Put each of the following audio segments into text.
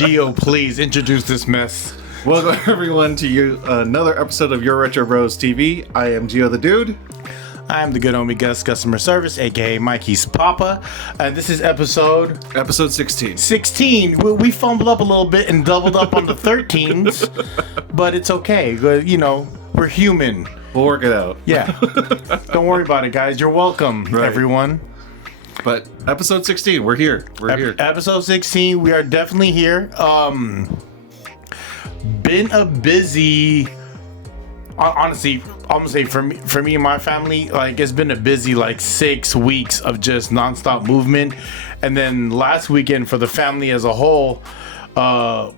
Gio, please introduce this mess. Welcome everyone to another episode of Your Retro Bros TV. I am Gio the Dude. I am the good homie Gus, customer service, aka Mikey's Papa. This is episode 16. 16. We fumbled up a little bit and doubled up on the 13s, but it's okay. You know, we're human. We'll work it out. Yeah. Don't worry about it, guys. You're welcome, everyone. But episode 16, we're here. We're here. Episode 16, we are definitely here. Been a busy, honestly, I'm gonna say for me and my family, like it's been a busy like 6 weeks of just nonstop movement. And then last weekend for the family as a whole,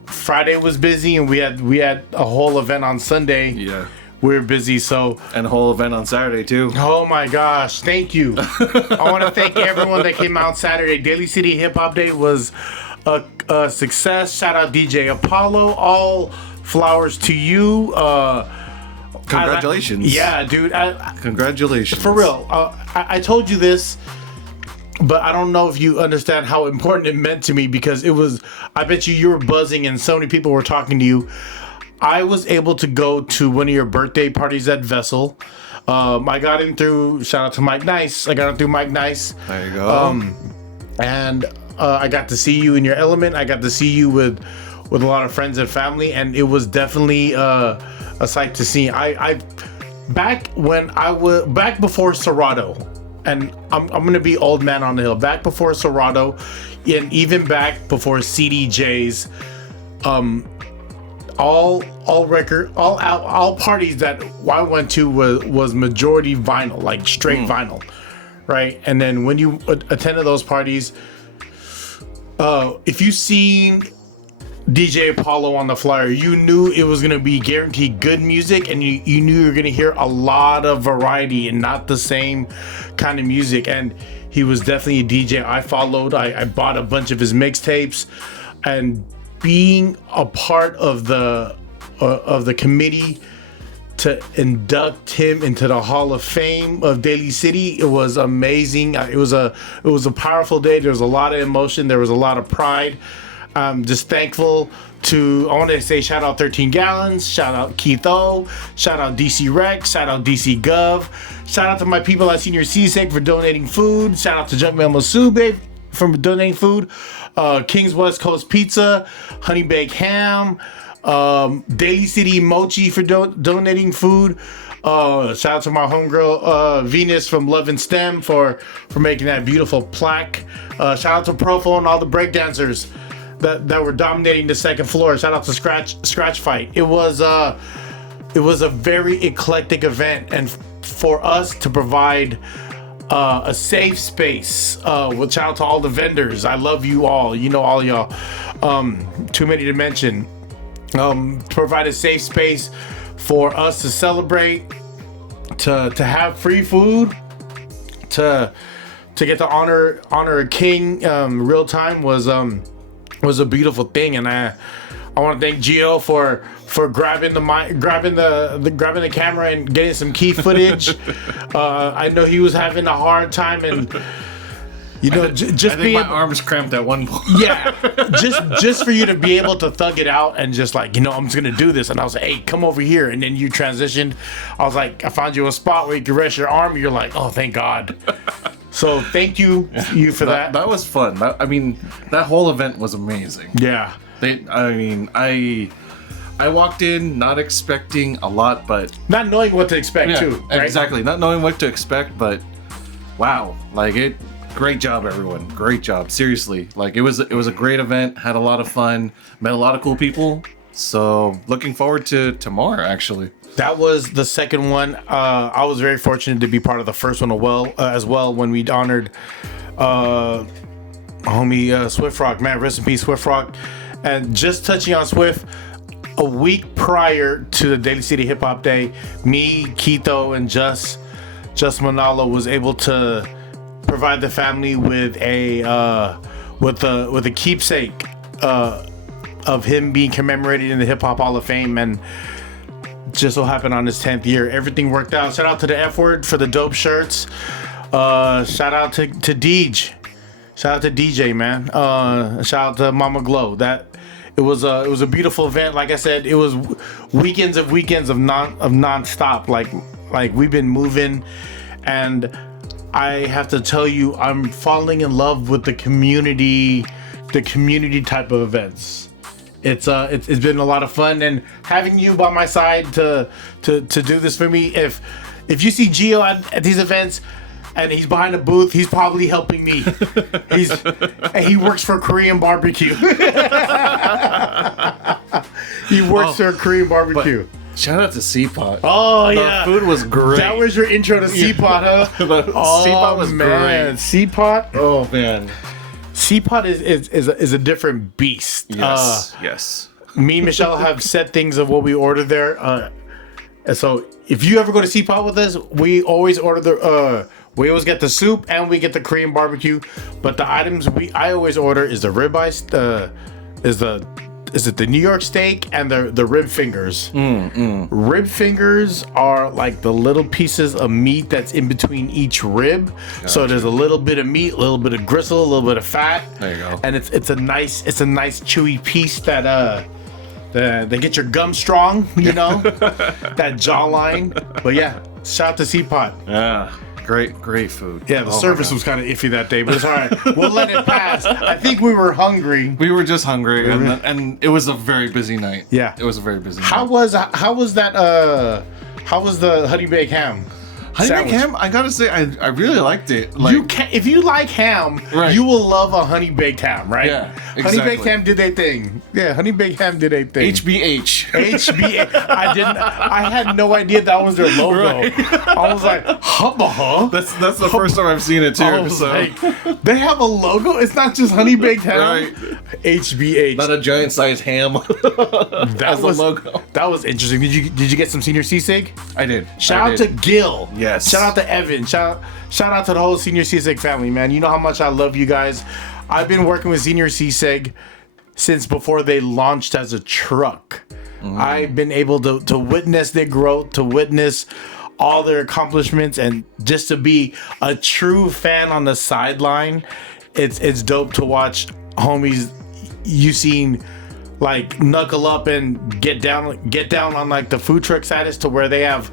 Friday was busy and we had a whole event on Sunday. Yeah. We were busy, so... And a whole event on Saturday, too. Oh, my gosh. Thank you. I want to thank everyone that came out Saturday. Daly City Hip Hop Day was a success. Shout out DJ Apollo. All flowers to you. Congratulations. Yeah, dude. Congratulations. For real. I told you this, but I don't know if you understand how important it meant to me because it was... I bet you were buzzing and so many people were talking to you. I was able to go to one of your birthday parties at Vessel. I got in through, shout out to Mike Nice. I got in through Mike Nice. There you go. And I got to see you in your element. I got to see you with a lot of friends and family. And it was definitely a sight to see. Back before Serato, and I'm going to be old man on the hill. Back before Serato, and even back before CDJs, all parties that I went to was majority vinyl, like straight vinyl, right? And then when you attended those parties, if you seen DJ Apollo on the flyer, you knew it was gonna be guaranteed good music, and you knew you were gonna hear a lot of variety and not the same kind of music. And he was definitely a DJ I followed. I bought a bunch of his mixtapes, and being a part of the committee to induct him into the Hall of Fame of Daly City, it was amazing. It was a powerful day. There was a lot of emotion. There was a lot of pride. I'm just thankful to, I want to say shout out 13 Gallons, shout out Keith O, shout out DC Rec, shout out DC Gov, shout out to my people at Senior Seasick for donating food, shout out to Junkman Masube for donating food, King's West Coast Pizza, Honey Baked Ham, Daly City Mochi for donating food. Shout out to my homegirl Venus from Love and STEM for making that beautiful plaque. Shout out to Profo and all the breakdancers that were dominating the second floor. Shout out to Scratch Fight. It was a very eclectic event, and for us to provide a safe space. Shout out to all the vendors. I love you all. You know all y'all. Too many to mention. To provide a safe space for us to celebrate, to have free food, to get to honor a king real time was a beautiful thing. And I want to thank Gio for grabbing the camera and getting some key footage. I know he was having a hard time, and you know, just I think my arms cramped at one point. Yeah, just for you to be able to thug it out and just like, you know, I'm just gonna do this. And I was like, hey, come over here. And then you transitioned. I was like, I found you a spot where you can rest your arm. You're like, oh, thank God. So thank you for that. That was fun. That whole event was amazing. Yeah. I walked in not expecting a lot, but not knowing what to expect too. Right? Exactly, not knowing what to expect, but wow, great job, everyone. Great job. Seriously, it was a great event. Had a lot of fun. Met a lot of cool people. So looking forward to tomorrow. Actually, that was the second one. I was very fortunate to be part of the first one as well when we honored homie Swift Rock. Man, rest in peace, Swift Rock. And just touching on Swift, a week prior to the Daly City Hip Hop Day, me, Keito, and Just Manalo was able to provide the family with a keepsake of him being commemorated in the Hip Hop Hall of Fame, and just so happened on his 10th year, everything worked out. Shout out to the F Word for the dope shirts. Shout out to Deej. Shout out to DJ, man. Shout out to Mama Glow. That it was a beautiful event. Like I said, it was weekends of nonstop. Like we've been moving, and I have to tell you, I'm falling in love with the community type of events. It's been a lot of fun, and having you by my side to do this for me. If you see Gio at these events and he's behind a booth, he's probably helping me. He works for Korean barbecue. He works for Korean barbecue. Shout out to C-Pot. Oh, yeah. The food was great. That was your intro to C-Pot, huh? C-Pot was great. C-Pot? Oh, man. C-Pot is a different beast. Yes. Me and Michelle have set things of what we order there. And so if you ever go to C-Pot with us, we always order we always get the soup and we get the Korean barbecue. But the items I always order is the ribeye, is it the New York steak and the rib fingers. Rib fingers are like the little pieces of meat that's in between each rib. Gotcha. So there's a little bit of meat, a little bit of gristle, a little bit of fat. There you go. And it's a nice chewy piece that they get your gum strong, you know, that jawline. But yeah, shout out to C-Pot. Yeah. Great food. Yeah, the service was kind of iffy that day, but it's all right. We'll let it pass. I think we were hungry. We were just hungry, and it was a very busy night. Yeah, it was a very busy night. How was the honey baked ham? Honey baked ham, I gotta say, I really liked it. Like, if you like ham, right, you will love a honey baked ham, right? Yeah, exactly. Honey baked ham did a thing. Yeah, honey baked ham did a thing. HBH. I had no idea that was their logo. Right. I was like, huh? That's the first time I've seen it too. Like, they have a logo. It's not just honey baked ham. Right. HBH. Not a giant sized ham. That was the logo. That was interesting. Did you get some senior C-Sig? I did. Shout out to Gil. Yes. Shout out to Evan. Shout out to the whole Senior C-Sig family, man. You know how much I love you guys. I've been working with Senior C-Sig since before they launched as a truck. I've been able to witness their growth, to witness all their accomplishments, and just to be a true fan on the sideline. It's dope to watch homies you seen like knuckle up and get down on like the food truck status to where they have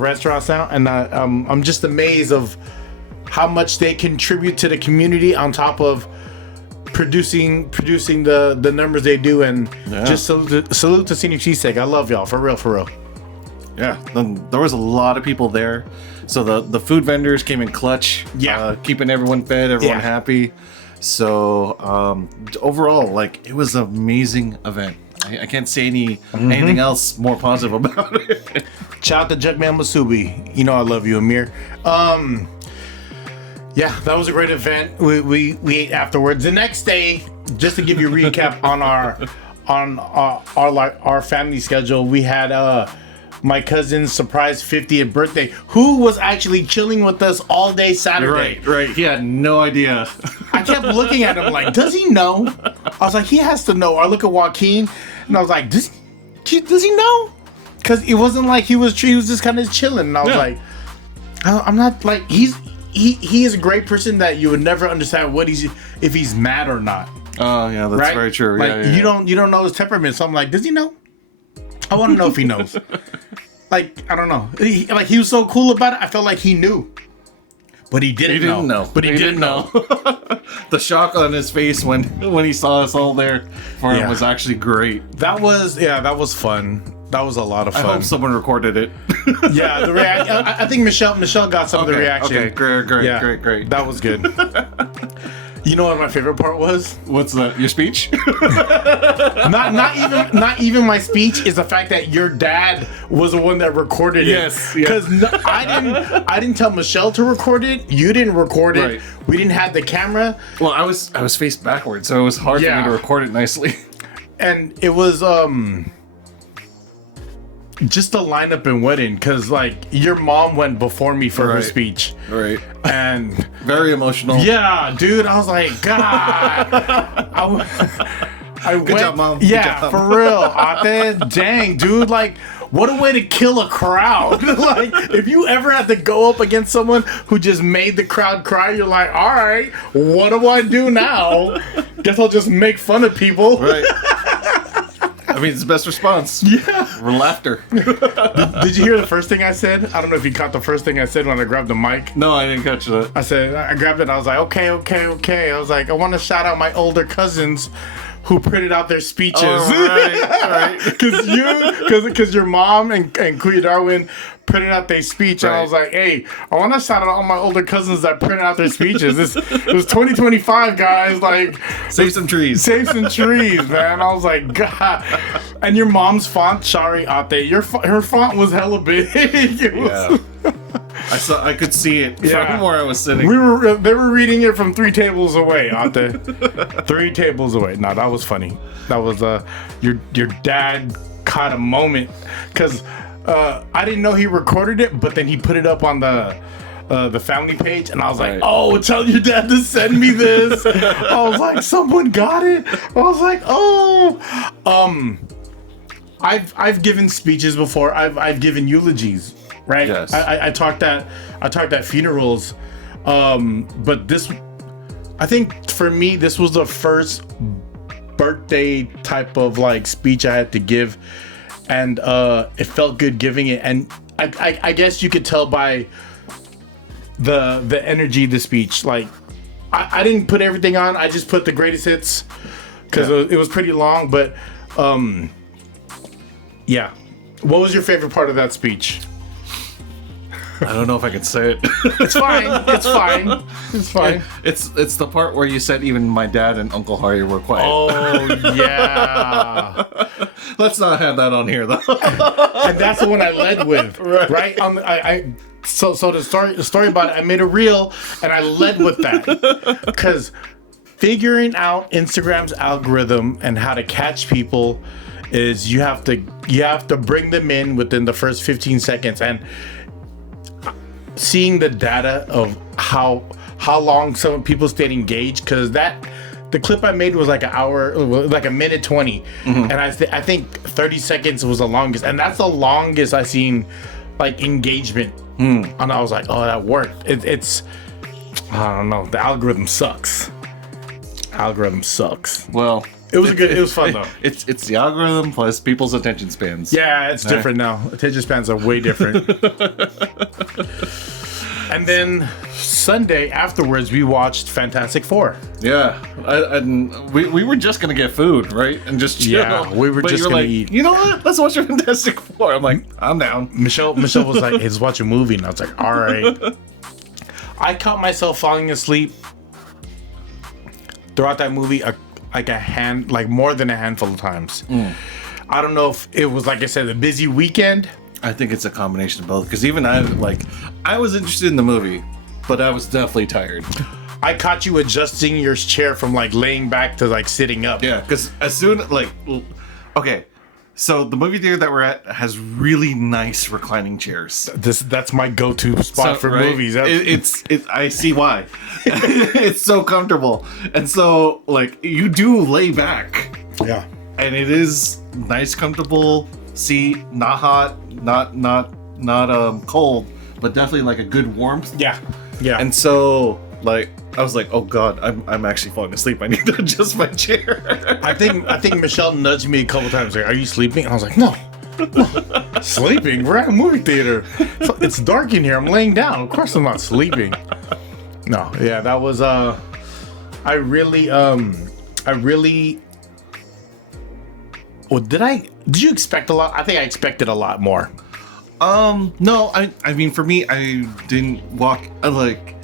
restaurants now, and I'm just amazed of how much they contribute to the community on top of producing the numbers they do, and just salute to Senior C-Sig. I love y'all, for real. Yeah, there was a lot of people there, so the food vendors came in clutch. Yeah, keeping everyone fed, everyone happy. So overall, like, it was an amazing event. I can't say anything else more positive about it. Shout out to Jugman Masubi. You know I love you, Amir. Yeah, that was a great event. We ate afterwards. The next day, just to give you a recap on our family schedule, we had my cousin's surprise 50th birthday, who was actually chilling with us all day Saturday. Right. He had no idea. I kept looking at him like, does he know? I was like, he has to know. I look at Joaquin, and I was like, does he know? Because it wasn't like he was just kind of chilling. And I was like, I'm not like, he is a great person that you would never understand if he's mad or not. Oh yeah, that's very true. Like, you don't know his temperament. So I'm like, does he know? I want to know if he knows. Like, I don't know. He was so cool about it. I felt like he knew, but he didn't know. But he didn't know. The shock on his face when he saw us all there for him was actually great. That was fun. That was a lot of fun. I hope someone recorded it. Yeah, the reaction. I think Michelle got some of the reaction. Okay, great. That was good. You know what my favorite part was? What's that? Your speech? not even my speech. Is the fact that your dad was the one that recorded it. Yes. Because I didn't tell Michelle to record it. You didn't record it. Right. We didn't have the camera. Well, I was faced backwards, so it was hard for me to record it nicely. And it was just the lineup and wedding, because like your mom went before me for her speech, right? And very emotional. Yeah, dude, I was like, God, I Good went, job, Mom. Yeah, Good job. for real. Dang, dude, like, what a way to kill a crowd. Like, if you ever had to go up against someone who just made the crowd cry, you're like, all right, what do I do now? Guess I'll just make fun of people. Right. I mean, it's the best response. Yeah. Laughter. Did you hear the first thing I said? I don't know if you caught the first thing I said when I grabbed the mic. No, I didn't catch that. I grabbed it. I was like, okay. I was like, I want to shout out my older cousins who printed out their speeches. All right. Because your mom and Kuya Darwin printed out their speech, and I was like, hey, I want to shout out all my older cousins that printed out their speeches. It was 2025, guys. Like, save some trees. Save some trees, man. I was like, God. And your mom's font, Shari Ate, her font was hella big. I could see it from where I was sitting. They were reading it from 3 tables away, Ate. 3 tables away. No, that was funny. That was your dad caught a moment because I didn't know he recorded it, but then he put it up on the family page, and I was like, oh, tell your dad to send me this. I was like, someone got it. I was like, oh. I've given speeches before. I've given eulogies, right? Yes. I talked at funerals, but this, I think for me, this was the first birthday type of like speech I had to give, and it felt good giving it. And I guess you could tell by the energy of the speech. Like I didn't put everything on. I just put the greatest hits because it was pretty long. But yeah, what was your favorite part of that speech? I don't know if I can say it. It's fine. It's fine. It's the part where you said even my dad and Uncle Harry were quiet. Oh yeah. Let's not have that on here though. And that's the one I led with, right? So the story about it, I made a reel and I led with that because figuring out Instagram's algorithm and how to catch people is you have to bring them in within the first 15 seconds. And seeing the data of how long some people stayed engaged, because the clip I made was like an hour, like a minute 20, and I think 30 seconds was the longest, and that's the longest I seen like engagement. And I was like, oh, that worked. It's I don't know, the algorithm sucks. Well, it was fun though. It's the algorithm plus people's attention spans. Yeah, it's different now. Attention spans are way different. And then Sunday afterwards, we watched Fantastic Four. Yeah, we were just gonna get food, right, and just chill. Yeah, we were just gonna eat. You know what? Let's watch Fantastic Four. I'm like, I'm down. Michelle was like, hey, let's watch a movie, and I was like, all right. I caught myself falling asleep throughout that movie, like more than a handful of times. I don't know if it was, like I said, a busy weekend. I think it's a combination of both. Because even I was interested in the movie, but I was definitely tired. I caught you adjusting your chair from like laying back to like sitting up. Yeah, because as soon okay, so the movie theater that we're at has really nice reclining chairs. That's my go-to spot for movies. I see why. It's so comfortable, and so like you do lay back. Yeah, and it is nice, comfortable seat, not hot, not cold, but definitely like a good warmth. Yeah. And so like I was like, oh god, I'm actually falling asleep. I need to adjust my chair. I think Michelle nudged me a couple times like, are you sleeping? And I was like, no. Sleeping? We're at a movie theater. It's dark in here. I'm laying down. Of course I'm not sleeping. No, yeah, that was I really well, did you expect a lot? I think I expected a lot more. No, I mean for me, I didn't walk like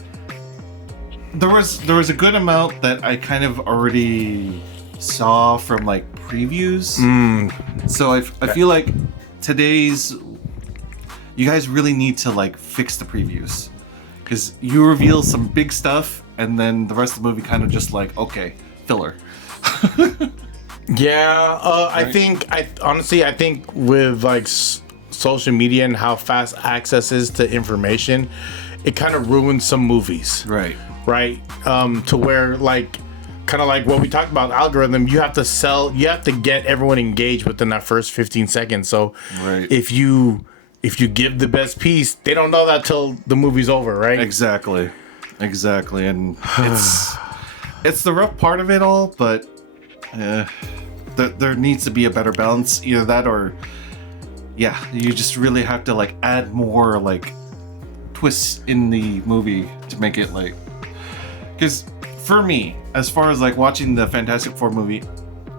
there was a good amount that I kind of already saw from like previews. So I feel like today's you guys really need to like fix the previews because you reveal some big stuff and then the rest of the movie kind of just like okay, filler. Yeah, I think with like social media and how fast access is to information, it kind of ruins some movies. Right. To where like kind of like what we talked about, algorithm, you have to get everyone engaged within that first 15 seconds. So if you give the best piece, they don't know that till the movie's over, right? Exactly. And it's the rough part of it all, but there needs to be a better balance. Either that or, yeah, you just really have to like add more like twists in the movie to make it like, because for me, as far as like watching the Fantastic Four movie,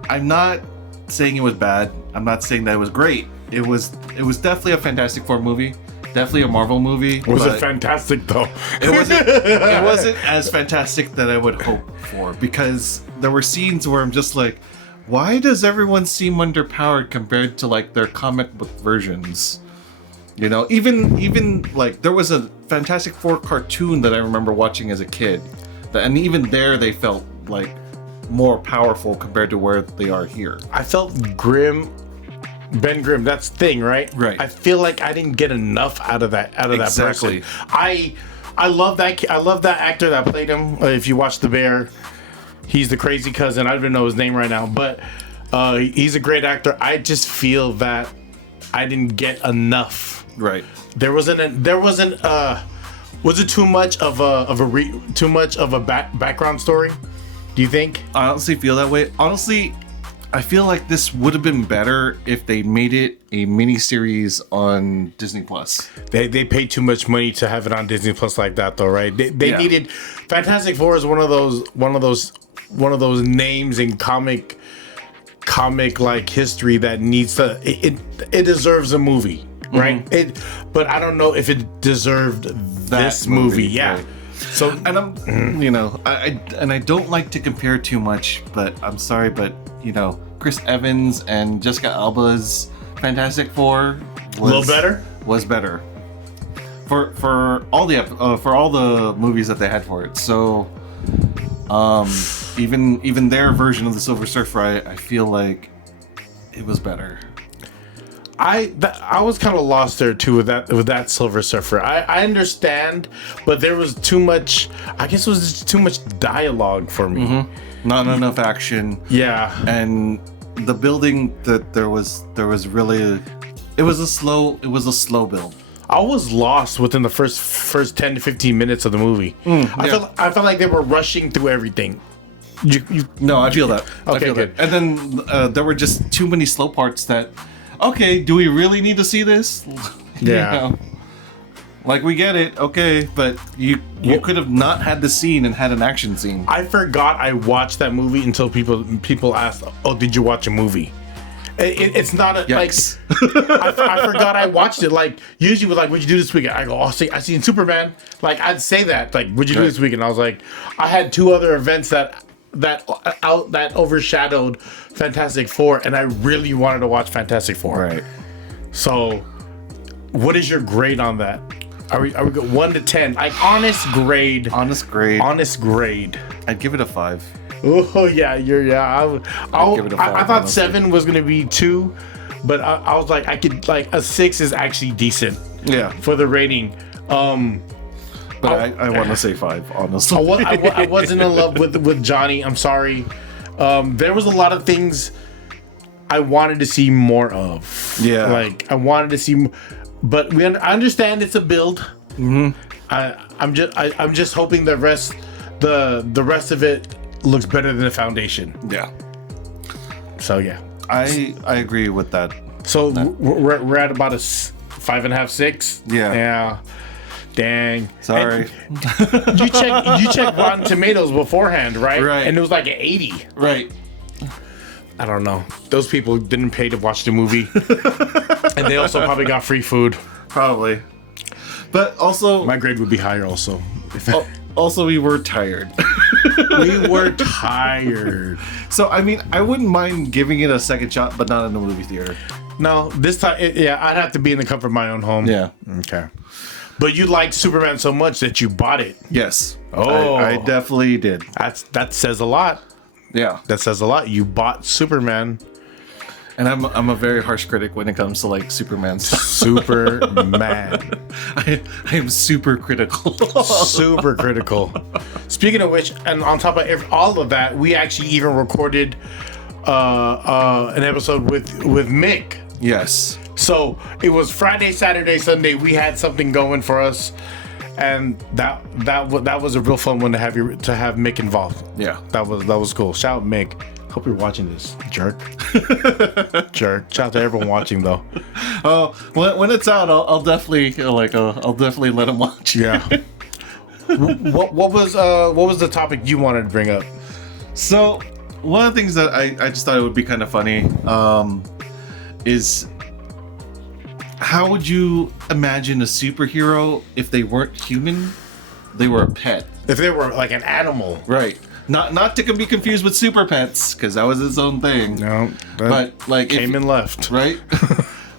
I'm not saying it was bad. I'm not saying that it was great. It was definitely a Fantastic Four movie. Definitely a Marvel movie. Was it fantastic though? It wasn't as fantastic that I would hope for, because there were scenes where I'm just like, why does everyone seem underpowered compared to like their comic book versions? You know, even like there was a Fantastic Four cartoon that I remember watching as a kid, and even there they felt like more powerful compared to where they are here. I felt Ben Grimm, that's Thing, right? Right. I feel like I didn't get enough out of that Exactly. person. I love that actor that played him. If you watch The Bear, he's the crazy cousin. I don't even know his name right now, but he's a great actor. I just feel that I didn't get enough. Right. Was it too much of a background story? Do you think? I honestly feel that way. Honestly, I feel like this would have been better if they made it a miniseries on Disney Plus. They paid too much money to have it on Disney Plus like that, though, right? They needed. Fantastic Four is one of those names in comic like history that needs to. It deserves a movie, right? But I don't know if it deserved this movie. Yeah. Right. So and I'm, you know, I don't like to compare too much, but I'm sorry, but you know, Chris Evans and Jessica Alba's Fantastic Four was better for all the movies that they had for it. So even their version of the Silver Surfer, I feel like it was better. I was kind of lost there too with that Silver Surfer. I understand, but there was too much. I guess it was just too much dialogue for me. Not enough action. Yeah, and the building that there was really, it was a slow build. I was lost within the first 10 to 15 minutes of the movie. I felt like they were rushing through everything. No, I feel that. Okay, good. And then there were just too many slow parts that. Okay, do we really need to see this? Yeah. You know, like we get it, okay, but you could have not had the scene and had an action scene. I forgot I watched that movie until people asked, "Oh, did you watch a movie?" It's not a Yikes. like. I forgot I watched it. Like usually, with like, "What'd you do this weekend?" I go, "Oh, I seen Superman." Like I'd say that. Like, "What'd you do this weekend?" I was like, I had two other events that overshadowed Fantastic Four, and I really wanted to watch Fantastic Four. Right. So, what is your grade on that? Are we go 1 to 10? Like honest grade. Honest grade. I'd give it a 5. Oh yeah, I'd give it a 5, I thought honestly. 7 was gonna be 2, but I was like, I could like a 6 is actually decent. Yeah. For the rating. But I want to say 5, honestly. I wasn't in love with Johnny. I'm sorry. There was a lot of things I wanted to see more of. Yeah. Like I wanted to see, but I understand it's a build. I'm just hoping the rest of it looks better than the foundation. Yeah. So yeah. I agree with that. So we're at about a 5.5, 6. Yeah. Yeah. Dang. Sorry. You checked Rotten Tomatoes beforehand, right? Right. And it was like an 80. Right. I don't know. Those people didn't pay to watch the movie. And they also probably got free food. Probably. But also... My grade would be higher also. Also, we were tired. We were tired. So, I mean, I wouldn't mind giving it a second shot, but not in the movie theater. No, this time, I'd have to be in the comfort of my own home. Yeah. Okay. But you liked Superman so much that you bought it. Yes. Oh. I definitely did. That says a lot. Yeah. That says a lot. You bought Superman. And I'm a very harsh critic when it comes to like Superman stuff. Superman. I am super critical. Super critical. Speaking of which, and on top of all of that, we actually even recorded an episode with Mick. Yes. So it was Friday, Saturday, Sunday. We had something going for us, and that was a real fun one to have Mick involved. Yeah, that was cool. Shout out Mick. Hope you're watching this, jerk. Jerk. Shout out to everyone watching though. Oh, when it's out, I'll definitely I'll definitely let him watch. Yeah. what was the topic you wanted to bring up? So one of the things that I just thought it would be kind of funny is how would you imagine a superhero if they weren't human? They were a pet. If they were like an animal, Right. Not to be confused with super pets, because that was its own thing. no, But like came and left. right?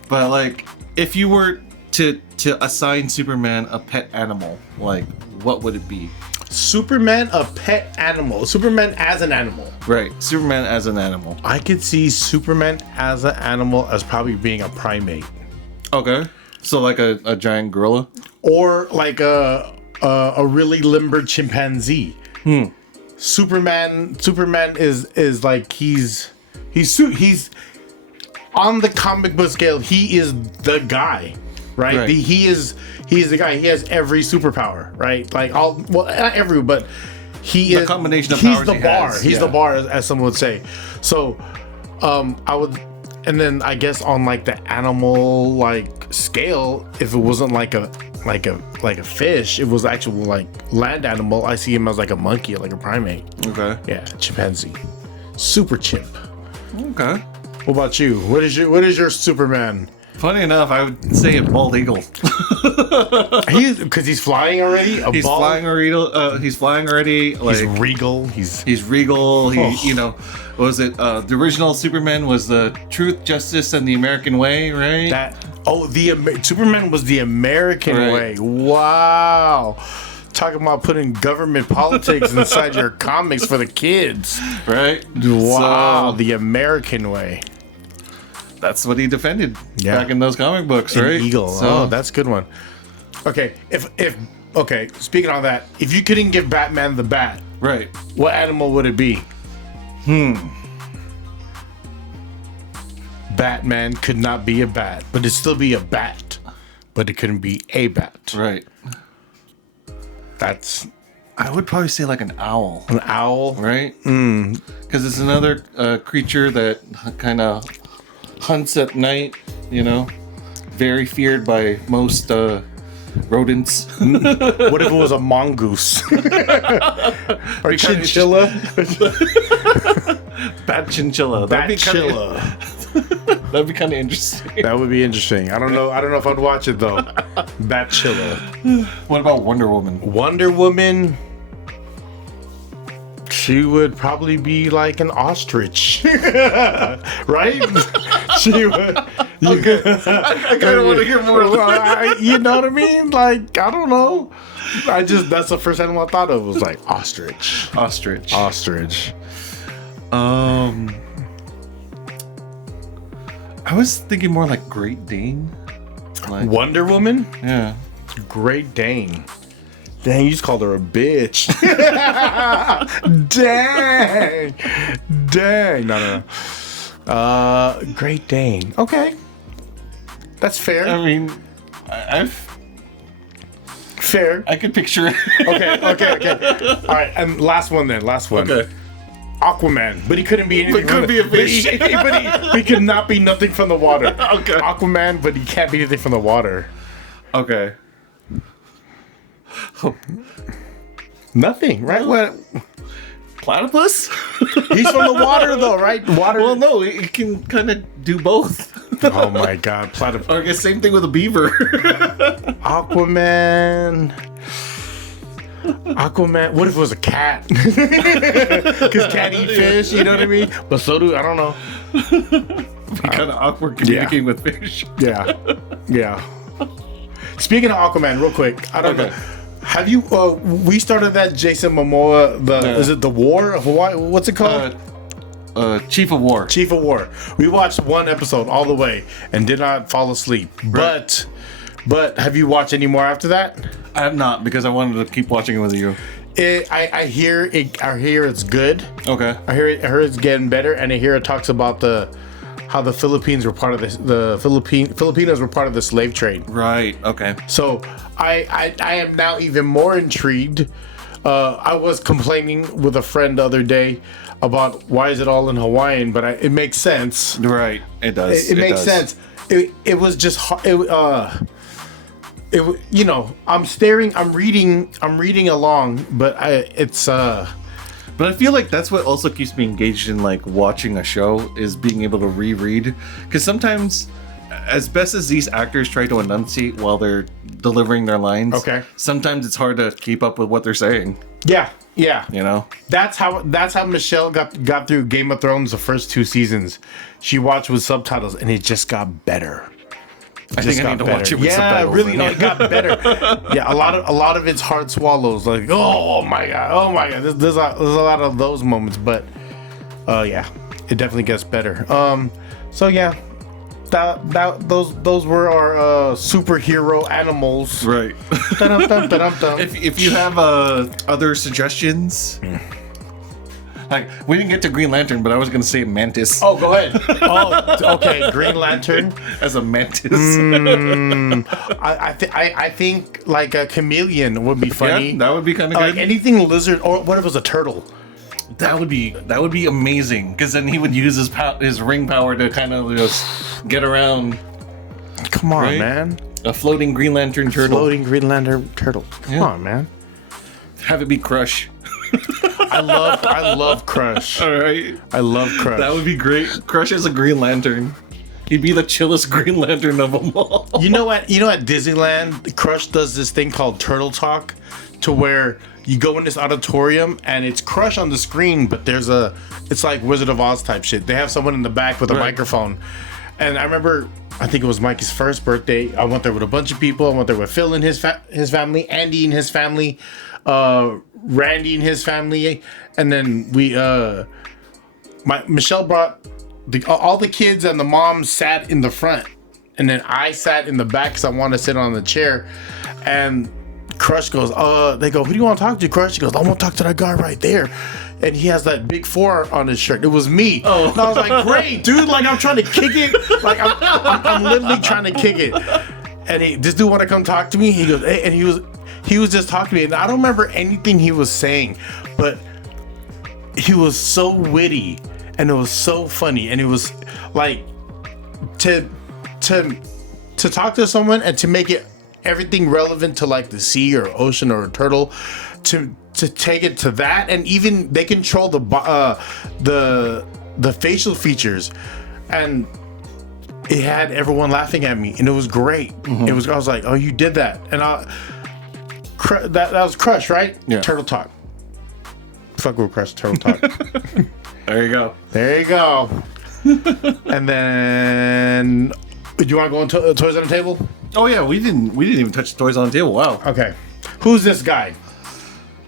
But like if you were to assign Superman a pet animal, like what would it be? Superman, a pet animal. Superman as an animal. Right. Superman as an animal. I could see Superman as an animal as probably being a primate, Okay. So like a giant gorilla? or like a really limber chimpanzee. Superman is like he's on the comic book scale. He is the guy, right? Right. He's the guy. He has every superpower, right? Like not every, but he is The combination of he's powers the he bar. has, He's yeah. the bar, as someone would say. So, I would, and then I guess on like the animal like scale, if it wasn't like a fish, it was actual like land animal. I see him as like a monkey, like a primate. Okay. Yeah, chimpanzee, super chimp. Okay. What about you? What is your Superman? Funny enough, I would say a bald eagle. Because he's flying already. He's flying already. He's flying already. Like He's regal. He's regal. He, Oh. you know, what was it? The original Superman was the truth, justice, and the American way, right? that. Oh, Superman was the American Right. way. Wow. Talking about putting government politics inside your comics for the kids. right. Wow, So the American way. that's what he defended Yeah. back in those comic books, An right? eagle. So, Oh, that's a good one. Okay, if okay, speaking on that, if you couldn't give Batman the bat, right. what animal would it be? Batman could not be a bat, but it'd still be a bat, but it couldn't be a bat. Right. That's I would probably say like an owl, an owl. right? Because it's another creature that kind of hunts at night, you know, very feared by most rodents. What if it was a mongoose? Or chinchilla? Bat chinchilla. That'd be kind of interesting. That would be interesting. I don't know if I'd watch it though. Batchilla. What about Wonder Woman? Wonder Woman. She would probably be like an ostrich, right? She would. I kind of want to hear more of that. You know what I mean? Like, I don't know. That's the first animal I thought of was like ostrich. Ostrich. Ostrich. I was thinking more like Great Dane. Like, Wonder Woman? yeah. Great Dane. Dang, you just called her a bitch. Dang. Dang. No. Great Dane. Okay. That's fair. I mean, I've Fair. I could picture it. Okay. All right, and last one. Okay. Aquaman, but he couldn't be anything. But could be a fish. But he could not be nothing from the water. Okay. Aquaman, but he can't be anything from the water. Okay. Nothing, right? What? Platypus? He's from the water, though, right? Water. Well, no, it can kind of do both. Oh my God, platypus. Or I guess same thing with a beaver. Aquaman. What if it was a cat? Because cat eat fish, you know what I mean? But so do I don't know. Be kind of awkward communicating with fish. Yeah. Speaking of Aquaman, real quick, I don't Okay. know. Have you? We started that Jason Momoa. Is it the War of Hawaii? What's it called? Chief of War. Chief of War. We watched one episode all the way and did not fall asleep. Right. But have you watched any more after that? I have not, because I wanted to keep watching it with you. I hear it's good. Okay. I heard it's getting better, and I hear it talks about how the Philippines were part of the Filipinos were part of the slave trade. Right. Okay. So I am now even more intrigued. I was complaining with a friend the other day about why is it all in Hawaiian, but it makes sense. Right. It does. It makes sense. It was just you know, I'm reading along, but But I feel like that's what also keeps me engaged in like watching a show is being able to reread, because sometimes, as best as these actors try to enunciate while they're delivering their lines, sometimes it's hard to keep up with what they're saying. Yeah. You know, that's how Michelle got through Game of Thrones the first 2 seasons. She watched with subtitles, and it just got better. I think I need to watch it with subtitles. Really, it got better. Yeah, a lot of it's hard swallows. Like, oh my god. There's a lot of those moments, but yeah, it definitely gets better. So yeah, those were our superhero animals. Right. If you have other suggestions. Like, we didn't get to Green Lantern, but I was going to say Mantis. Oh, go ahead. Oh, okay. Green Lantern. As a Mantis. I think like a chameleon would be funny. Yeah, that would be kind of good. Like anything lizard, or what if it was a turtle? That would be amazing, because then he would use his ring power to kind of just get around. Come on, man. A floating Green Lantern turtle. Come on, man. Have it be Crush. I love Crush. All right. I love Crush. That would be great. Crush as a Green Lantern. He'd be the chillest Green Lantern of them all. You know at Disneyland, Crush does this thing called Turtle Talk, to where you go in this auditorium and it's Crush on the screen, but it's like Wizard of Oz type shit. They have someone in the back with a microphone. And I remember, I think it was Mikey's first birthday. I went there with a bunch of people. I went there with Phil and his family, Andy and his family, Randy and his family, and then Michelle brought all the kids, and the mom sat in the front, and then I sat in the back because I wanted to sit on the chair. And Crush goes, they go, who do you want to talk to, Crush? She goes, I want to talk to that guy right there. And he has that big 4 on his shirt. It was me. Oh. And I was like, great, dude. Like, I'm trying to kick it. Like, I'm literally trying to kick it. And this dude want to come talk to me? He goes, hey, and he was just talking to me. And I don't remember anything he was saying, but he was so witty and it was so funny. And it was like to talk to someone and to make it everything relevant to like the sea or ocean or a turtle, to take it to that. And even they control the facial features, and it had everyone laughing at me, and it was great. I was like, oh, you did that. And that was Crush, right? Yeah. Turtle Talk. Fuck with Crush, Turtle Talk. There you go. And then, do you want to go into Toys on the Table? Oh yeah, we didn't even touch the Toys on the Table. Wow. Okay. Who's this guy?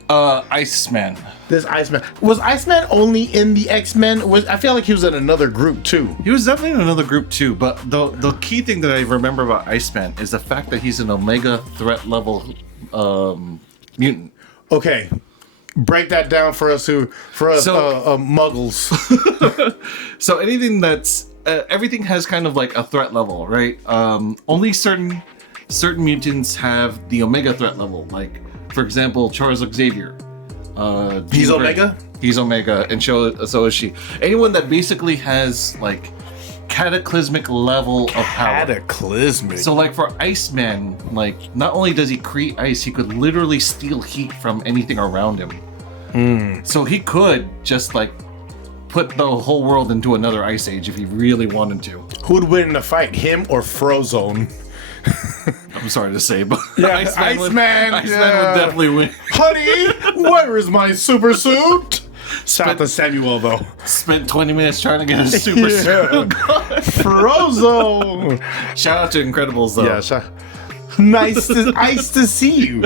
Iceman. This Iceman. Was Iceman only in the X-Men? I feel like he was in another group too. He was definitely in another group too, but the key thing that I remember about Iceman is the fact that he's an Omega threat level mutant. Okay. Break that down for us muggles. So anything that's everything has kind of like a threat level, right? Only certain mutants have the Omega threat level. Like, for example, Charles Xavier. He's Omega? He's Omega, and so is she. Anyone that basically has like cataclysmic level of power. Cataclysmic. So like for Iceman, like not only does he create ice, he could literally steal heat from anything around him. So he could just like put the whole world into another ice age if he really wanted to. Who would win in a fight, him or Frozone? I'm sorry to say, but yeah, Iceman would definitely win. Honey, where is my super suit? Shout out to Samuel though. Spent 20 minutes trying to get a super suit. Frozone. Shout out to Incredibles though. Yeah, nice to see you.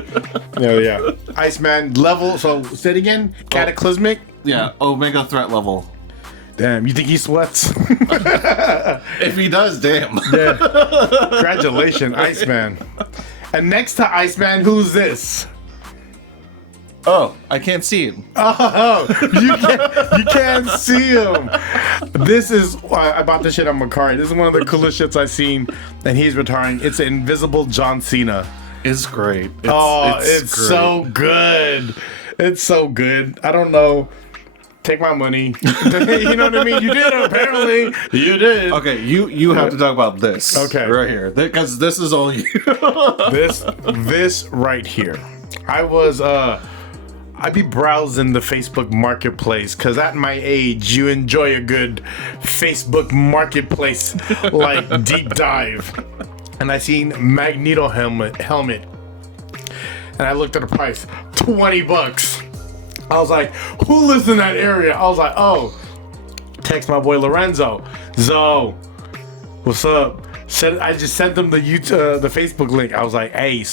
Yeah. Iceman level. So say it again. Cataclysmic. Yeah, Omega threat level. Damn, you think he sweats? If he does, damn. Yeah. Congratulations, Iceman. And next to Iceman, who's this? Oh, I can't see him. Oh, you can't see him. This is, I bought this shit on Macari. This is one of the coolest shits I've seen, and he's retiring. It's Invisible John Cena. It's great. It's great. So good. It's so good. I don't know. take my money. You know what I mean? You did, apparently. You did. Okay, you have to talk about this. Okay. Right here. Because this is all you. This right here. I'd be browsing the Facebook Marketplace because at my age, you enjoy a good Facebook Marketplace like deep dive. And I seen Magneto helmet, and I looked at the price, $20. I was like, who lives in that area? I was like, oh, text my boy Lorenzo. Zo, what's up? I just sent him the Facebook link. I was like, hey,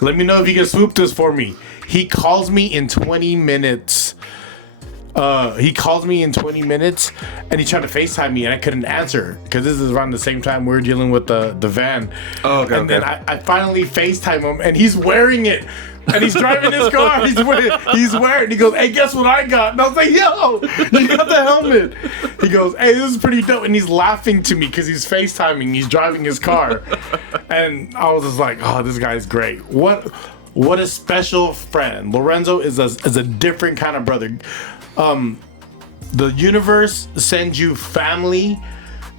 let me know if you can swoop this for me. He calls me in 20 minutes. And he tried to FaceTime me and I couldn't answer because this is around the same time we were dealing with the van. Oh, okay. And then I finally FaceTime him and he's wearing it. And he's driving his car. He's wearing. He goes, hey, guess what I got? And I was like, yo, you got the helmet. He goes, hey, this is pretty dope. And he's laughing to me because he's FaceTiming. He's driving his car. And I was just like, oh, this guy's great. What a special friend. Lorenzo is a different kind of brother. The universe sends you family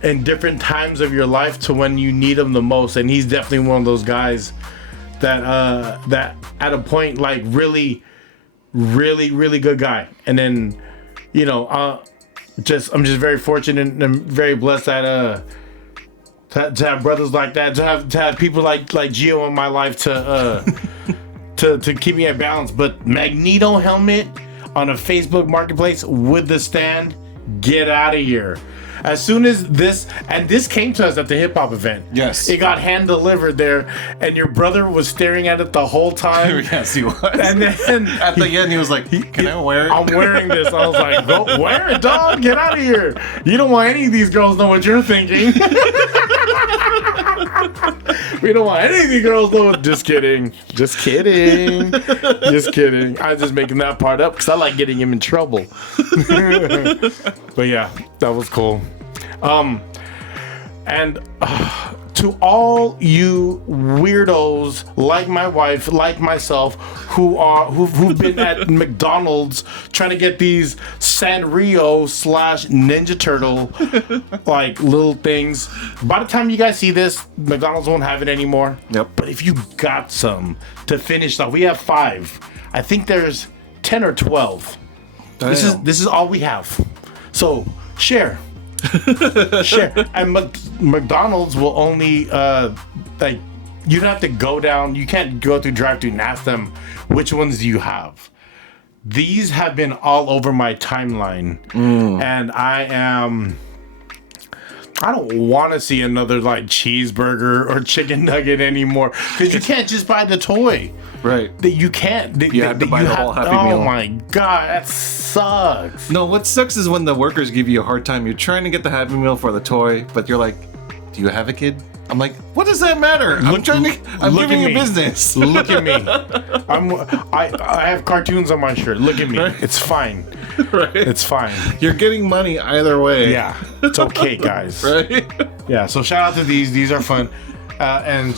in different times of your life to when you need them the most. And he's definitely one of those guys that at a point like really good guy. And then I'm just very fortunate and very blessed that to have brothers like that, to have people like Gio in my life to keep me at balance. But Magneto helmet on a Facebook Marketplace with the stand, get out of here. As soon as this came to us at the hip hop event. Yes. It got hand delivered there, and your brother was staring at it the whole time. Yes, he was. And then at the end, he was like, "Can I wear it?" I'm wearing this. I was like, "Go wear it, dog. Get out of here. You don't want any of these girls know what you're thinking." We don't want any of these girls know. Just kidding. I'm just making that part up because I like getting him in trouble. But yeah, that was cool. And to all you weirdos like my wife, like myself, who've been at McDonald's trying to get these Sanrio / Ninja Turtle like little things. By the time you guys see this, McDonald's won't have it anymore. Yep. But if you got some to finish off, we have 5. I think there's 10 or 12. Damn. This is all we have. So share. And McDonald's will only like you don't have to go down. You can't go through drive-thru and ask them which ones do you have. These have been all over my timeline, and I don't want to see another like cheeseburger or chicken nugget anymore because you can't just buy the toy. Right. You can't. You have to buy the whole Happy Meal. Oh my god, that sucks. No, what sucks is when the workers give you a hard time. You're trying to get the Happy Meal for the toy, but you're like, "Do you have a kid?" I'm like, "What does that matter? I'm giving you business." Look at me. I have cartoons on my shirt. Look at me. Right. It's fine. Right. It's fine. You're getting money either way. Yeah. It's okay, guys. Right. Yeah. So shout out to these. These are fun. And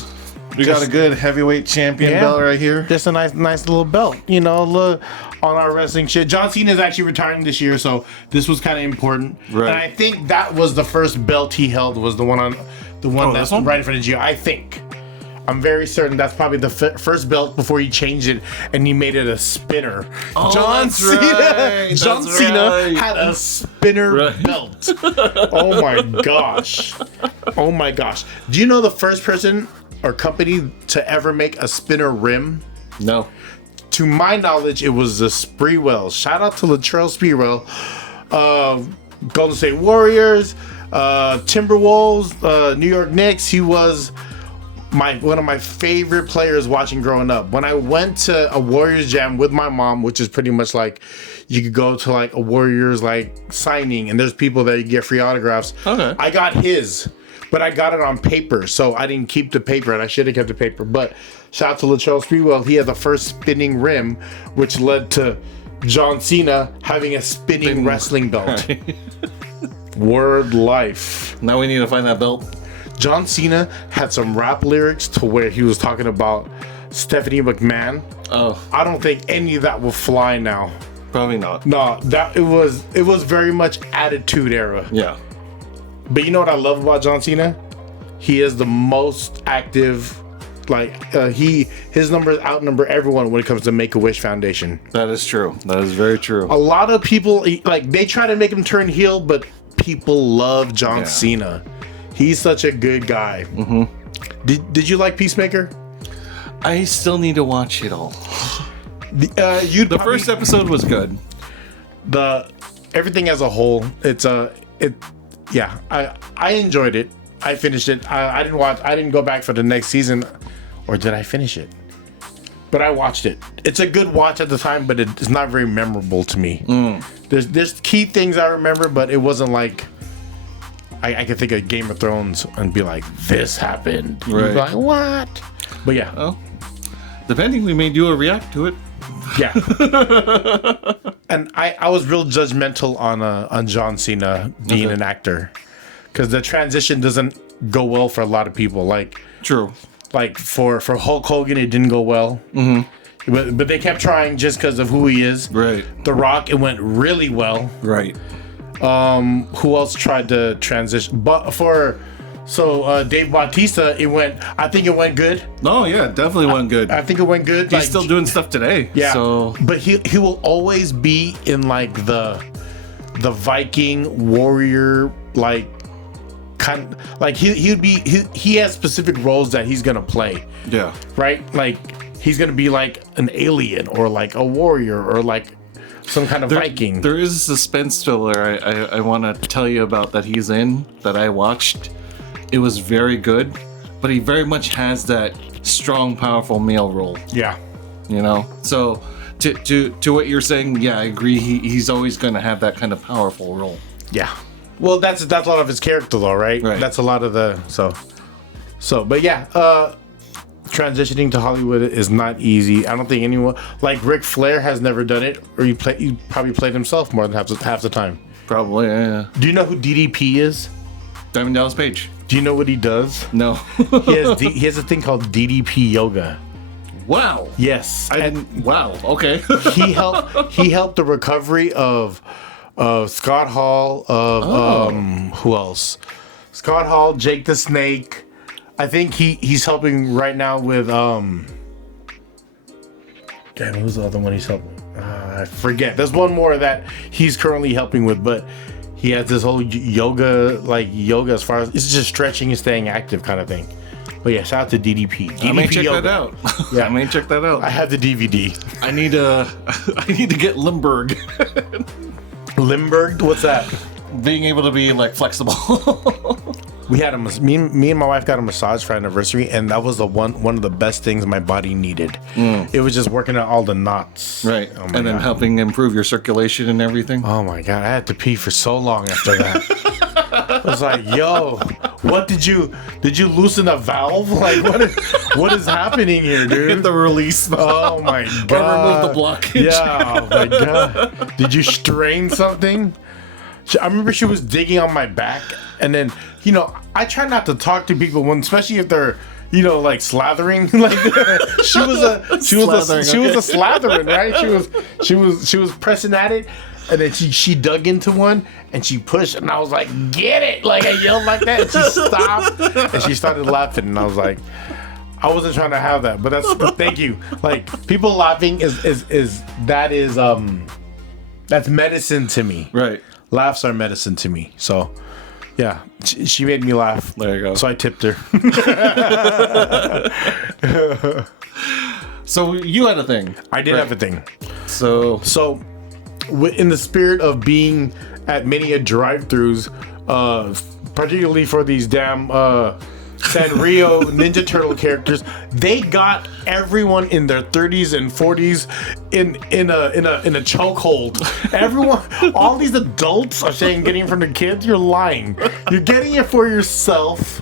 we got a good heavyweight champion belt right here. Just a nice little belt, look on our wrestling shit. John Cena is actually retiring this year, so this was kind of important. Right. And I think that was the first belt he held was the one that's right in front of Gio. I think. I'm very certain that's probably the first belt before he changed it and he made it a spinner. Oh, John Cena had a spinner belt. Oh my gosh. Do you know the first person or company to ever make a spinner rim? No. To my knowledge, it was the Sprewell. Shout out to Latrell Sprewell. Golden State Warriors, Timberwolves, New York Knicks. He was one of my favorite players watching growing up. When I went to a Warriors jam with my mom, which is pretty much like you could go to like a Warriors like signing and there's people that you get free autographs. Okay. I got his, but I got it on paper, so I didn't keep the paper and I should have kept the paper. But shout out to Latrell Sprewell. He had the first spinning rim, which led to John Cena having a spinning wrestling belt. Word life. Now we need to find that belt. John Cena had some rap lyrics to where he was talking about Stephanie McMahon. Oh. I don't think any of that will fly now. Probably not. No, that it was very much Attitude Era. Yeah. But you know what I love about John Cena? He is the most active. Like his numbers outnumber everyone when it comes to Make-A-Wish Foundation. That is true. That is very true. A lot of people like they try to make him turn heel, but people love John Cena. He's such a good guy. Mm-hmm. Did you like Peacemaker? I still need to watch it all. The first episode was good. Everything as a whole, I enjoyed it. I finished it. I didn't go back for the next season, or did I finish it? But I watched it. It's a good watch at the time, but it's not very memorable to me. There's key things I remember, but it wasn't like I could think of Game of Thrones and be like, this happened. Right. You'd be like, what? But yeah. Well, depending, we may do a react to it. Yeah. And I was real judgmental on John Cena being an actor, because the transition doesn't go well for a lot of people. Like, true. Like for Hulk Hogan, it didn't go well. Mm-hmm. But they kept trying just because of who he is. Right. The Rock, it went really well. Right. Who else tried to transition? But Dave Bautista, I think it went good. Oh yeah, definitely went good. I think it went good. He's still doing stuff today. Yeah. So, but he will always be in like the Viking warrior, like kind like he has specific roles that he's gonna play. Yeah. Right? Like he's gonna be like an alien or like a warrior or like some kind of Viking. There is a suspense thriller I want to tell you about that he's in that I watched. It was very good, but he very much has that strong, powerful male role. Yeah. You know? So to what you're saying, yeah, I agree. He's always going to have that kind of powerful role. Yeah. Well, that's a lot of his character though, right? That's a lot of the but yeah, transitioning to Hollywood is not easy. I don't think anyone like Ric Flair has never done it, or he probably played himself more than half the time. Probably, yeah. Do you know who DDP is? Diamond Dallas Page. Do you know what he does? No. he has a thing called DDP yoga. Wow. Yes. Wow. Okay. he helped the recovery of Scott Hall, who else? Scott Hall, Jake the Snake. I think he's helping right now with damn, who's the other one he's helping? I forget. There's one more that he's currently helping with, but he has this whole yoga as far as it's just stretching and staying active kind of thing. But yeah, shout out to DDP. I may check that out. Yeah. I may check that out. I have the DVD. I need to get Limburg. Limburg? What's that? Being able to be like flexible. We had me and my wife got a massage for our anniversary, and that was one of the best things my body needed. It was just working out all the knots. Right. Oh and then helping improve your circulation and everything. Oh my God, I had to pee for so long after that. I was like, yo, what did you loosen a valve? Like what is happening here, dude? Get the release. Oh my God. Or remove the blockage. Yeah, oh my God. Did you strain something? I remember she was digging on my back, and then, I try not to talk to people especially if they're, like slathering. Like she was a slathering, right? She was pressing at it, and then she dug into one and she pushed, and I was like, "Get it!" Like I yelled like that, and she stopped and she started laughing, and I was like, I wasn't trying to have that, but thank you. Like people laughing that's medicine to me. Right. Laughs are medicine to me. So, yeah, she made me laugh. There you go. So I tipped her. So you had a thing. I did have a thing. So in the spirit of being at many drive-thrus, particularly for these damn Sanrio Ninja Turtle characters, they got everyone in their 30s and 40s in a chokehold. Everyone, all these adults are saying getting it from the kids. You're lying. You're getting it for yourself.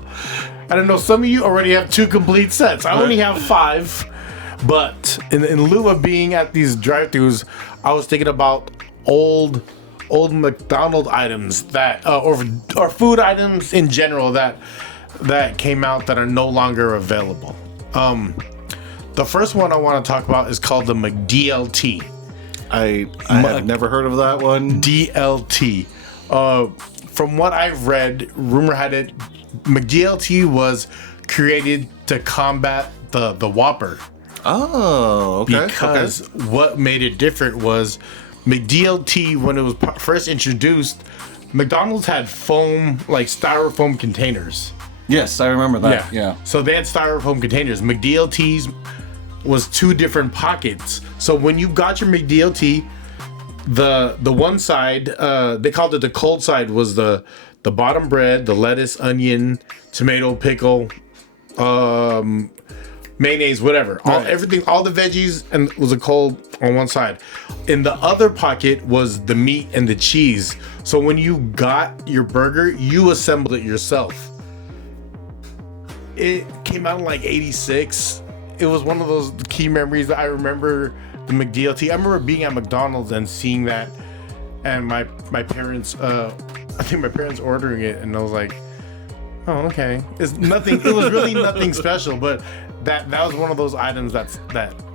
I don't know. Some of you already have 2 complete sets. I only have 5. But in lieu of being at these drive-thrus, I was thinking about old McDonald's items that or food items in general that came out that are no longer available. The first one I want to talk about is called the McDLT. I have never heard of that one. DLT. From what I've read, rumor had it McDLT was created to combat the Whopper. Oh, okay. Because what made it different was McDLT, when it was first introduced, McDonald's had foam, like styrofoam containers. Yes, I remember that. Yeah. So they had styrofoam containers. McDLT's was 2 different pockets. So when you got your McDLT, the one side, they called it the cold side, was the bottom bread, the lettuce, onion, tomato, pickle, mayonnaise, whatever. Right. All the veggies, and was a cold on one side. In the other pocket was the meat and the cheese. So when you got your burger, you assembled it yourself. It came out in like 86. It was one of those key memories that I remember. The McDLT. I remember being at McDonald's and seeing that, and my parents, I think my parents ordering it, and I was like, oh, okay. It's nothing. It was really nothing special, but that was one of those items that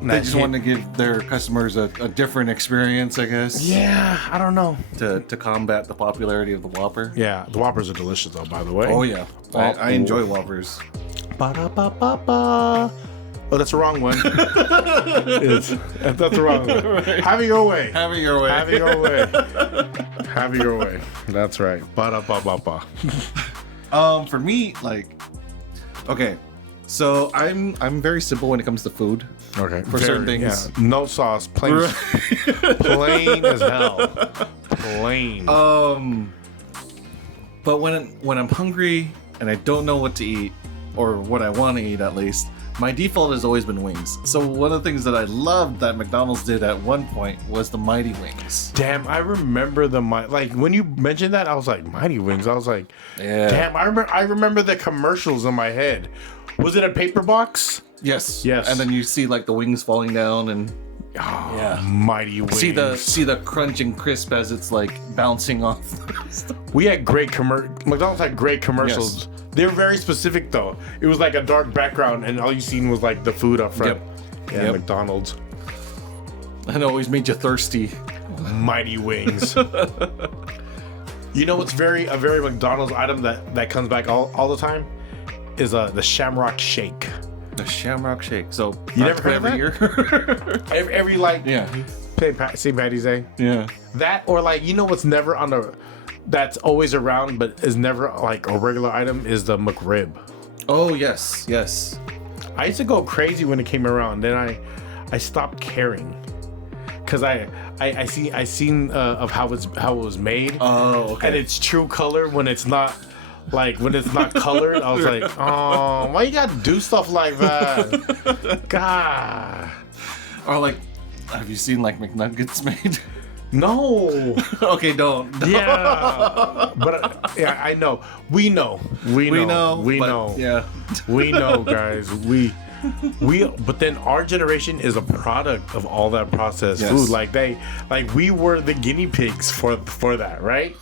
They just wanted to give their customers a different experience, I guess. Yeah, I don't know. To combat the popularity of the Whopper. Yeah, the Whoppers are delicious, though. By the way. Oh yeah, I enjoy Whoppers. Ba-da-ba-ba-ba. Oh, that's the wrong one. That's the wrong one. Right. Have it your way. Have it your way. Have it your way. Have it your way. That's right. Ba-da-ba-ba-ba. For me, like, okay, so I'm very simple when it comes to food. Okay. For certain things. Yeah. No sauce. Plain. Plain as hell. Plain. But when I'm hungry and I don't know what to eat, or what I want to eat at least, my default has always been wings. So one of the things that I loved that McDonald's did at one point was the Mighty Wings. Damn, I remember like when you mentioned that, I was like, Mighty Wings. I was like, yeah. Damn, I remember the commercials in my head. Was it a paper box? Yes. Yes. And then you see like the wings falling down and yeah, Mighty Wings. See the crunch and crisp as it's like bouncing off. We had great McDonald's had great commercials. Yes. They were very specific though. It was like a dark background and all you seen was like the food up front. Yep. Yeah, Yep. McDonald's. And it always made you thirsty. Mighty Wings. You know what's a very McDonald's item that comes back all the time is the Shamrock Shake. The Shamrock Shake. So You never heard of every year? every like Yeah. St. Patty's Day. Yeah. That or like you know what's never on the that's always around but is never like a regular item is the McRib. Oh yes, yes. I used to go crazy when it came around. Then I stopped caring because I seen of how it was made. Oh, okay. And its true color when it's not colored. I was like, oh, why you gotta do stuff like that? God. Or like, have you seen like McNuggets made? No. Okay, don't. Yeah. But yeah, I know. We know. Yeah. We know, guys. We but then our generation is a product of all that processed Yes. food. Like we were the guinea pigs for that, right?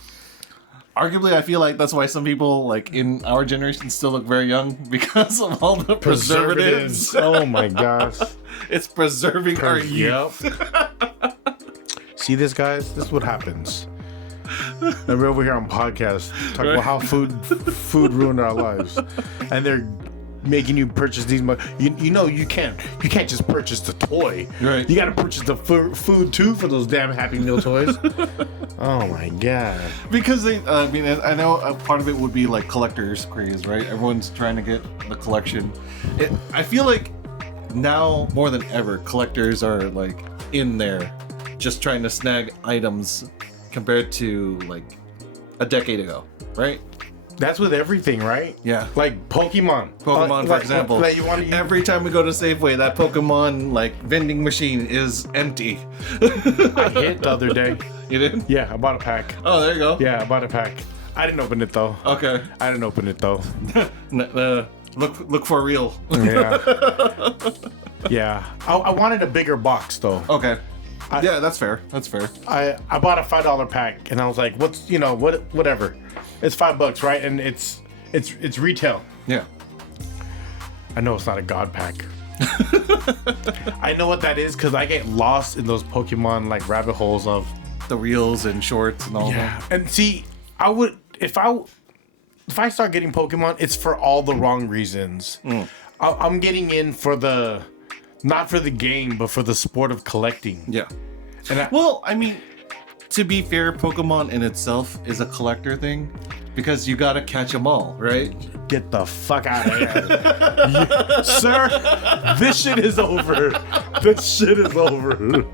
Arguably, I feel like that's why some people like in our generation still look very young because of all the preservatives. Oh my gosh. It's preserving our youth. Yep. See this, guys? This is what happens. And we're over here on podcast talking about how food ruined our lives, and they're making you purchase these. You know you can't just purchase the toy. Right. You got to purchase the food too for those damn Happy Meal toys. Oh my god. Because I mean, I know a part of it would be like collector's craze, right? Everyone's trying to get the collection. I feel like now more than ever, collectors are like in there, just trying to snag items compared to like a decade ago, right? That's with everything, right? Yeah. Like Pokemon. For example. Like you want to Every time we go to Safeway, that Pokemon like vending machine is empty. I hit the other day. You did? Yeah, I bought a pack. Oh, there you go. Yeah, I bought a pack. I didn't open it though. Okay. I didn't open it though. Look for real. Yeah. Yeah. I wanted a bigger box though. Okay. Yeah, that's fair. That's fair. I bought a $5 pack and I was like, what's whatever. It's $5, right? And it's retail. Yeah. I know it's not a God pack. I know what that is because I get lost in those Pokemon like rabbit holes of The reels and shorts and all that. And see, I would if I start getting Pokemon, it's for all the wrong reasons. I'm getting in for the not for the game, but for the sport of collecting. Yeah. And Well, I mean, to be fair, Pokemon in itself is a collector thing because you gotta catch them all, right? get the fuck out of here, sir. This shit is over. This shit is over.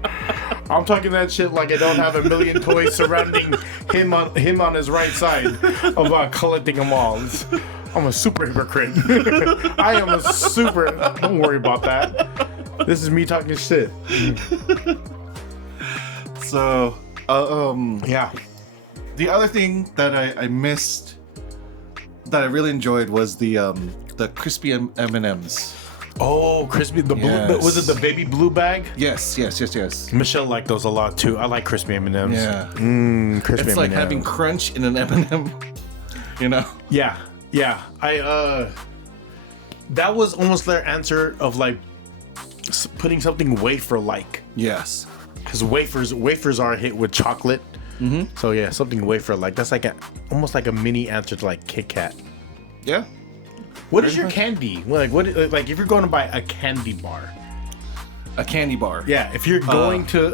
I'm talking that shit like I don't have a million toys surrounding him on his right side of collecting them all. I'm a super hypocrite. I am a super. Don't worry about that. This is me talking shit. So, Yeah. the other thing that I missed that I really enjoyed was the crispy M&Ms. Oh, crispy. The blue. Yes. Was it the baby blue bag? Yes. Michelle liked those a lot too. I like crispy M&Ms. Yeah. Crispy It's like M&Ms. having crunch in an M&M, you know? Yeah. That was almost their answer of like putting something wafer-like. Yes. Because wafers are hit with chocolate. Mm-hmm. So yeah, something wafer-like. That's like almost like a mini answer to like Kit Kat. Yeah. What is your candy? Like if you're going to buy a candy bar? A candy bar. Yeah, if you're going to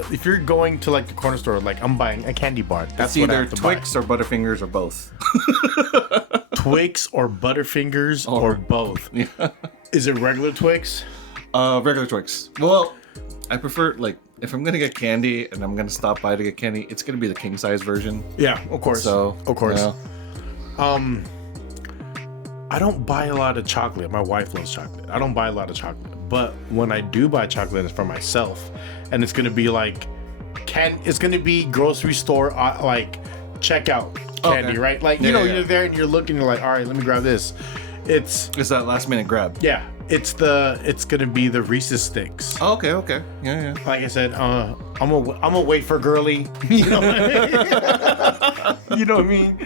like the corner store, like I'm buying a candy bar. That's It's what I either have to Twix or Butterfingers or both. buy. Twix or Butterfingers or both. Yeah. Is it regular Twix? Regular Twix. Well, I prefer like if I'm gonna get candy and I'm gonna stop by to get candy, it's gonna be the king size version. Yeah, of course. So of course. Yeah. I don't buy a lot of chocolate. My wife loves chocolate. I don't buy a lot of chocolate. But when I do buy chocolate, it's for myself. And it's gonna be like it's gonna be grocery store like checkout candy, Okay. right? Like you're there and you're looking, you're like, all right, let me grab this. It's that last minute grab. yeah, it's gonna be the Reese's sticks. Oh, okay. Yeah. Like I said, I'm a wafer girly. You know what I mean? You know what I mean?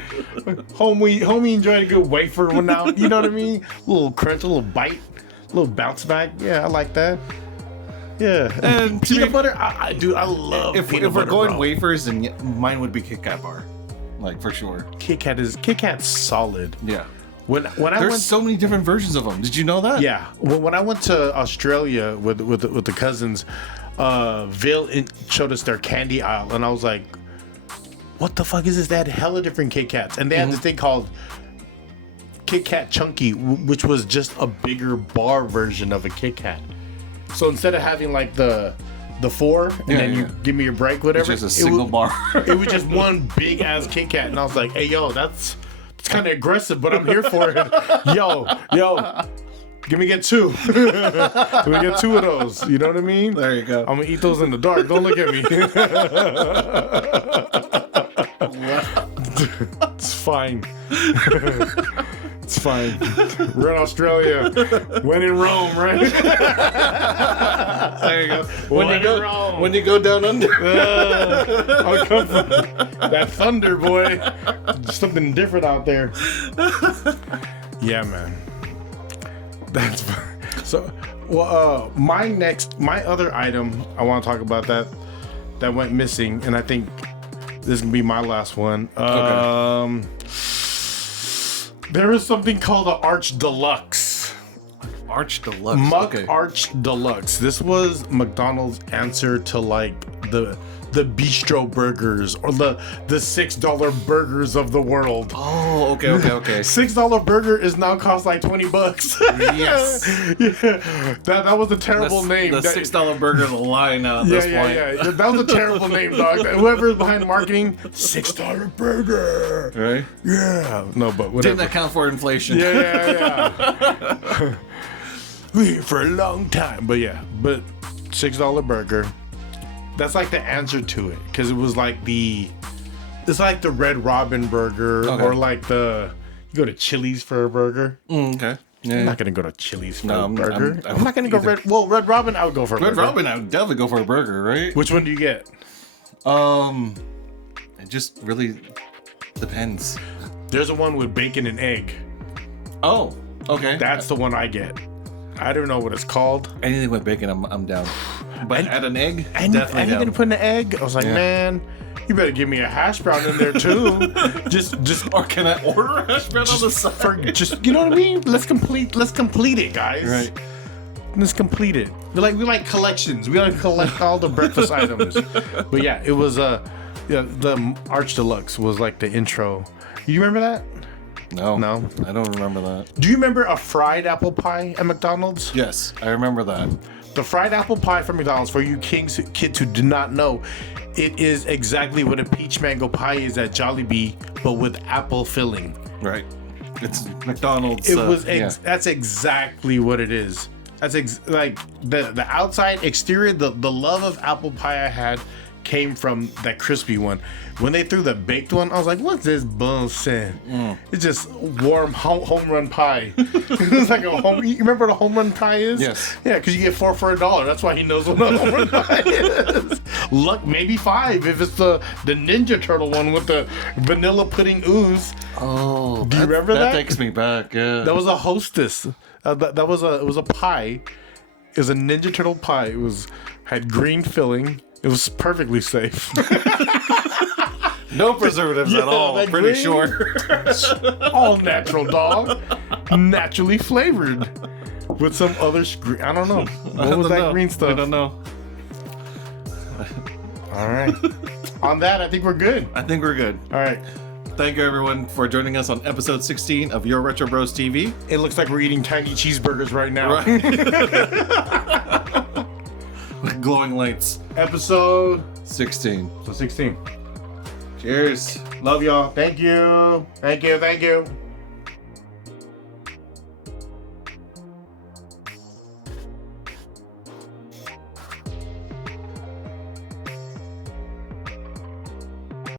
Homie enjoyed a good wafer now. You know what I mean? A little crunch, a little bite, a little bounce back. Yeah, I like that. Yeah. And peanut butter, I love If peanut we're butter, going bro. wafers, then mine would be Kit Kat bar, like for sure. Kit Kat's solid. Yeah. When I There's went, so many different versions of them. Did you know that? yeah, when I went to Australia with the cousins, Vail showed us their candy aisle, and I was like, "What the fuck is this?" They had hella different Kit Kats, and they had this thing called Kit Kat Chunky, which was just a bigger bar version of a Kit Kat. So instead of having like the four, and then you give me your break, whatever, It's just a single bar. it was just one big ass Kit Kat, and I was like, "Hey, yo, that's kind of aggressive, but I'm here for it." Yo, give me get two. Let me get two of those. You know what I mean? There you go. I'm gonna eat those in the dark. Don't look at me. It's fine. It's fine. We're in Australia. When in Rome, right? There you go. When When you go down under. I'll come from that thunder, boy. Something different out there. Yeah, man. That's fine. So. Well, my other item I want to talk about that went missing, and I think this is gonna be my last one. Okay. There is something called the Arch Deluxe. Arch Deluxe. Muck Okay. Arch Deluxe. This was McDonald's answer to like the bistro burgers or the $6 burgers of the world. Oh, okay. $6 burger is now cost like $20. Yes. Yeah. That was a terrible name. The $6 burger line at this point. Yeah. That was a terrible name, dog. Whoever's behind marketing, $6 burger. Right? Yeah. No, but whatever. Didn't account for inflation. Yeah. We here for a long time, but $6 burger. That's like the answer to it, because it was like it's like the Red Robin burger, or like you go to Chili's for a burger. Okay. Yeah. I'm not gonna go to Chili's for a I'm burger. I'm not gonna go Red Robin. I would go for a Red burger. Robin, I would definitely go for a burger, right? Which one do you get? It just really depends. There's a one with bacon and egg. Oh, okay. That's the one I get. I don't know what it's called. Anything with bacon, I'm down. But add an egg, And definitely you're down. gonna put in an egg? I was like, Yeah. man, you better give me a hash brown in there too. just Or can I order a hash brown on the side? just you know what I mean? Let's complete it, guys. Right. Let's complete it. We like collections. We like to collect all the breakfast items. But yeah, it was the Arch Deluxe was like the intro. You remember that? No. No. I don't remember that. Do you remember a fried apple pie at McDonald's? Yes, I remember that. The fried apple pie from McDonald's, for you kids who do not know, it is exactly what a peach mango pie is at Jollibee, but with apple filling. Right. It's McDonald's. It was yeah. that's exactly what it is. That's like the outside exterior, the love of apple pie I had came from that crispy one. When they threw the baked one, I was like, what's this bullshit? It's just warm home run pie. It's like a home. You remember what a home run pie is? Yes. Yeah, because you get 4 for $1. That's why he knows what a home run pie is. Luck, maybe 5 if it's the Ninja Turtle one with the vanilla pudding ooze. Oh, Do you remember that? That takes me back. Yeah. That was a Hostess. That was a pie. It was a Ninja Turtle pie. It had green filling. It was perfectly safe. No preservatives at all. that Pretty green- sure. All natural, dog. Naturally flavored. With some other I don't know. What was that green I stuff? don't know. All right. On that, I think we're good. I think we're good. All right. Thank you, everyone, for joining us on episode 16 of Your Retro Bros TV. It looks like we're eating tiny cheeseburgers right now. With glowing lights. Episode 16. 16. Cheers. Love y'all. Thank you. Thank you. Thank you.